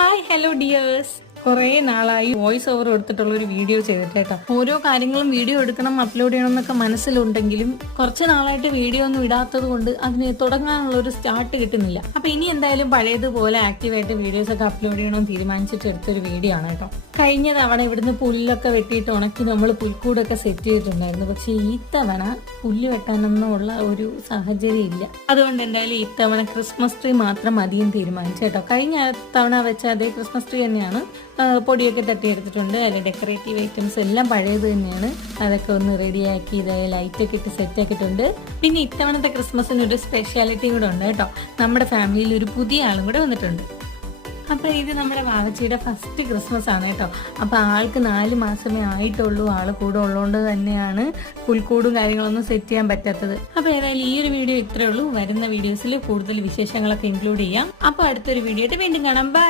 Hi hello dears, കുറേ നാളായി voice over എടുത്തിട്ടുള്ള ഒരു വീഡിയോ ചെയ്തിട്ട് കേട്ടോ. ഓരോ കാര്യങ്ങളും വീഡിയോ എടുക്കണം, അപ്ലോഡ് ചെയ്യണം എന്നൊക്കെ മനസ്സിലുണ്ടെങ്കിലും കുറച്ച് നാളായിട്ട് വീഡിയോ ഒന്നും ഇടാത്തത് കൊണ്ട് അതിന് തുടങ്ങാനുള്ള ഒരു സ്റ്റാർട്ട് കിട്ടുന്നില്ല. അപ്പൊ ഇനി എന്തായാലും പഴയതുപോലെ ആക്റ്റീവായിട്ട് വീഡിയോസ് ഒക്കെ അപ്ലോഡ് ചെയ്യണമെന്ന് തീരുമാനിച്ചിട്ട് എടുത്തൊരു വീഡിയോ ആണ് കേട്ടോ. കഴിഞ്ഞ തവണ ഇവിടുന്ന് പുല്ലൊക്കെ വെട്ടിയിട്ട് ഉണക്കി നമ്മൾ പുൽക്കൂടൊക്കെ സെറ്റ് ചെയ്തിട്ടുണ്ടായിരുന്നു. പക്ഷെ ഈ തവണ പുല്ല് വെട്ടാനൊന്നും ഉള്ള ഒരു സാഹചര്യം ഇല്ല. അതുകൊണ്ട് എന്തായാലും ഈ തവണ ക്രിസ്മസ് ട്രീ മാത്രം മതിയും തീരുമാനിച്ചു കേട്ടോ. കഴിഞ്ഞ തവണ വെച്ച അതേ ക്രിസ്മസ് ട്രീ തന്നെയാണ്. പൊടിയൊക്കെ തട്ടിയെടുത്തിട്ടുണ്ട്. അതിൽ ഡെക്കറേറ്റീവ് ഐറ്റംസ് എല്ലാം പഴയത് തന്നെയാണ്. അതൊക്കെ ഒന്ന് റെഡിയാക്കി ഇതായ ലൈറ്റൊക്കെ ഇട്ട് സെറ്റ് ആക്കിയിട്ടുണ്ട്. പിന്നെ ഇത്തവണത്തെ ക്രിസ്മസിന് ഒരു സ്പെഷ്യാലിറ്റിയും കൂടെ ഉണ്ട് കേട്ടോ. നമ്മുടെ ഫാമിലിയിൽ ഒരു പുതിയ ആളും കൂടെ വന്നിട്ടുണ്ട്. അപ്പൊ ഇത് നമ്മുടെ വാവച്ചിയുടെ ഫസ്റ്റ് ക്രിസ്മസ് ആണ് കേട്ടോ. അപ്പൊ ആൾക്ക് 4 മാസമേ ആയിട്ടുള്ളൂ. ആള് കൂടെ ഉള്ളതുകൊണ്ട് തന്നെയാണ് പുൽക്കൂടും കാര്യങ്ങളൊന്നും സെറ്റ് ചെയ്യാൻ പറ്റാത്തത്. അപ്പൊ ഏതായാലും ഈ ഒരു വീഡിയോ ഇത്രേ ഉള്ളൂ. വരുന്ന വീഡിയോസിൽ കൂടുതൽ വിശേഷങ്ങളൊക്കെ ഇൻക്ലൂഡ് ചെയ്യാം. അപ്പൊ അടുത്തൊരു വീഡിയോ ആയിട്ട് വീണ്ടും കാണാം. ബൈ.